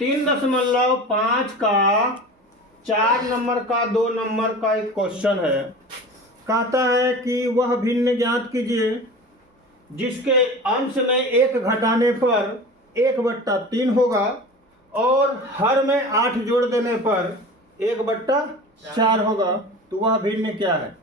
3.5 का 4 नंबर का 2 नंबर का एक क्वेश्चन है। कहता है कि वह भिन्न ज्ञात कीजिए जिसके अंश में 1 घटाने पर 1/3 होगा और हर में 8 जोड़ देने पर 1/4 होगा। तो वह भिन्न क्या है?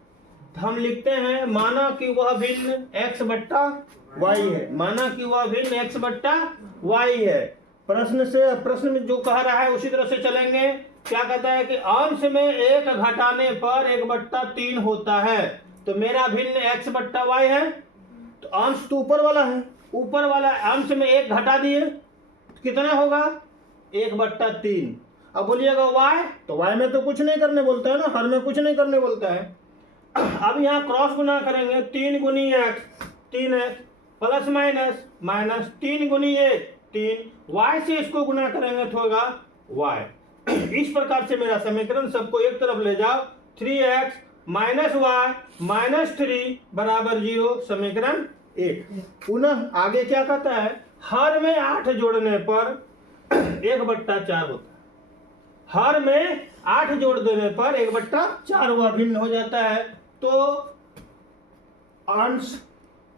तो हम लिखते हैं माना कि वह भिन्न x/y है। माना कि वह भिन्न x/y है। प्रश्न में जो कह रहा है उसी तरह से चलेंगे। क्या कहता है कि अंश में 1 घटाने पर 1/3 होता है। तो मेरा भिन्न x/y है। तो अंश तो ऊपर वाला है, ऊपर वाला अंश में 1 घटा दिए तो कितना होगा? 1/3। अब बोलिएगा y, तो y में तो कुछ नहीं करने बोलता है ना, हर में कुछ नहीं करने बोलता है। अब यहाँ क्रॉस गुना करेंगे, 3 गुनी x 3x plus minus minus 3 गुनी 1 3, y से इसको गुना करेंगे तो होगा y। इस प्रकार से मेरा समीकरण सबको एक तरफ ले जाओ, 3x माइनस वाई माइनस 3 बराबर 0, समीकरण 1। पुनः आगे क्या कहता है? हर में 8 जोड़ने पर 1/4 होता है। हर में 8 जोड़ देने पर 1/4 हुआ, भिन्न हो जाता है। तो अंश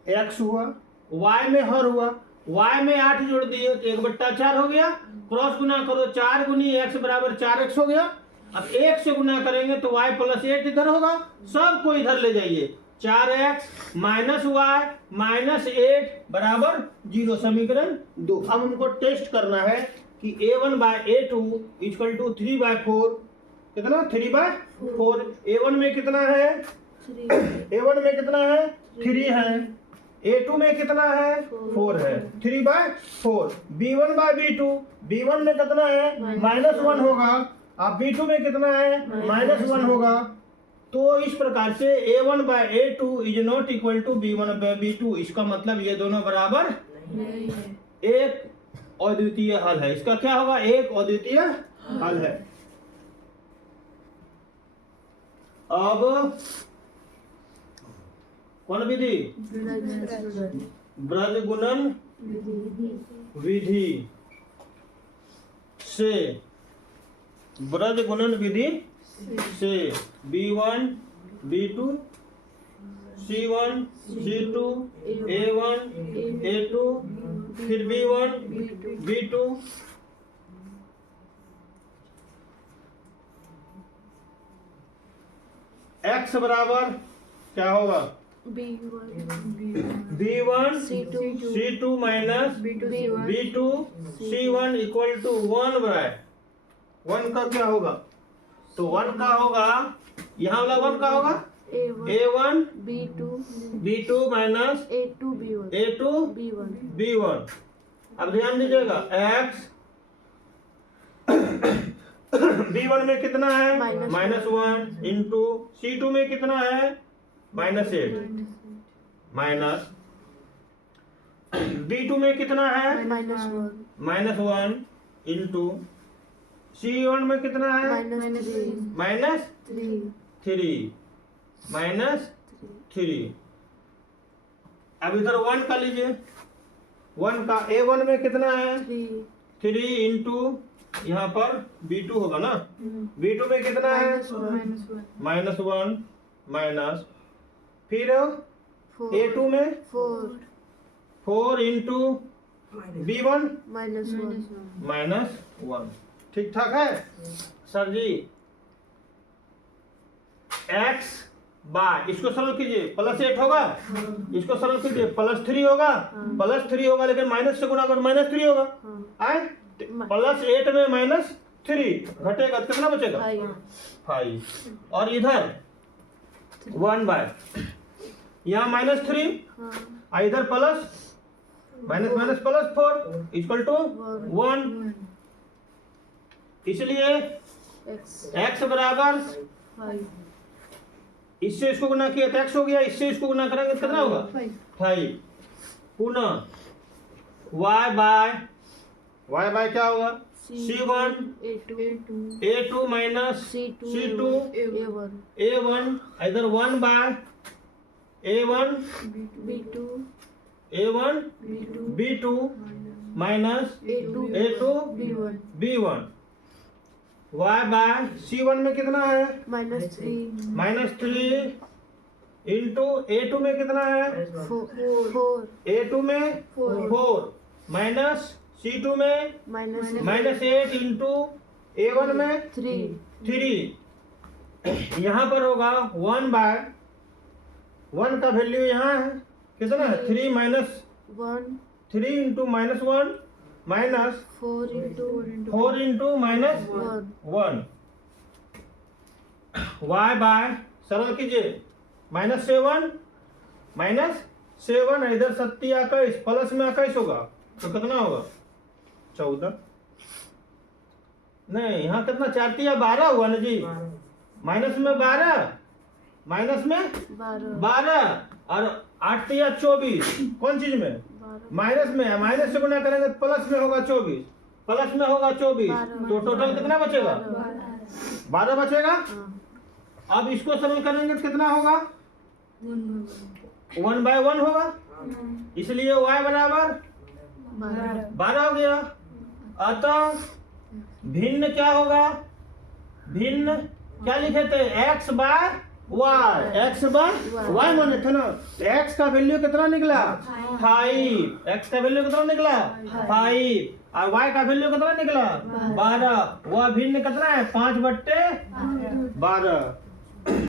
x हुआ, y में हर हुआ, y में 8 जोड़ दिए तो 1/4 हो गया। क्रॉस गुना करो, 4 गुनी x बराबर 4x हो गया। अब 1 से गुना करेंगे तो y प्लस 8 इधर होगा, सबको इधर ले जाइए, 4x माइनस वाई माइनस 8 बराबर 0, समीकरण 2। अब हमको टेस्ट करना है कि a1/a2 इक्वल टू 3/4 कितना? 3/4। a1 में कितना है? a1 में कितना है? 3 है। a2 में कितना है? 4 है। 3/4। b1/b2, b1 में कितना है? -1 होगा। अब b2 में कितना है? -1 होगा। तो इस प्रकार से a1/a2 is not equal to b1/b2। इसका मतलब ये दोनों बराबर एक अद्वितीय हल है। इसका क्या होगा? एक अद्वितीय हल है। अब कौन विधि? ब्रज गुणन विधि से, ब्रज गुणन विधि से b1 b2 c1 c2 a1 a2 फिर b1 b2 x बराबर क्या होगा? b1 c2 minus b2 c1 equal to 1/1 का क्या होगा? तो 1 का होगा, यहाँ वाला 1 का होगा a1 b2 minus a2 b1। अब ध्यान दीजिएगा, x b1 में कितना है? -1 इंटू c2 में कितना है? -8 माइनस b2 में कितना है? -1 इंटू c1 में कितना है? -3 अब इधर 1 का लीजिए, 1 का a1 में कितना है? 3 इंटू यहाँ पर b2 होगा ना, b2 में कितना है? -1 माइनस फिर a2 में 4 इंटू b1 -1। ठीक ठाक है सर जी। x बाय, इसको सरल कीजिए, +8 होगा, इसको सरल कीजिए +3 होगा, +3 होगा लेकिन माइनस से गुना करो -3 होगा। आए +8 में -3 घटेगा तो कितना बचेगा? 5। और इधर 1/, यहाँ -3 इधर plus minus plus 4 equal to 1। इसलिए x बराबर, इससे इसको गुना किया तो x हो गया, इससे इसको गुना करेंगे तो कितना होगा? 5। पुनः y बाय क्या होगा? c1 a2 minus c2 a1 इधर 1/a1 a1 b2 minus A2 A2 B1 B1। y bye C1 में कितना है -3 -3 इंटू A2 में कितना है 4 A2 में 4 माइनस C2 में -8 इंटू A1 में 3। यहाँ पर होगा 1 बाय 1 का वैल्यू यहाँ है कितना है 3 minus 3 into -1 minus 4 into -1 y by सरल कीजिए -7 इधर 7 21 प्लस में 21 होगा तो कितना होगा 14। नहीं यहाँ कितना 4 या 12 हुआ ना जी माइनस में 12 और 8 या 24 कौन चीज में माइनस में है माइनस से गुना करेंगे तो प्लस में होगा 24 तो टोटल कितना बचेगा 12 बचेगा। अब इसको सरल करेंगे तो कितना होगा 1 बाय 1 होगा इसलिए y बराबर 12 हो गया। अतः भिन्न क्या होगा भिन्न क्या लिखे थे x बाय y माने थे ना x का वैल्यू कितना निकला 5 x का वैल्यू कितना निकला 5 और y का वैल्यू कितना निकला 12। वह भिन्न कितना है 5/12।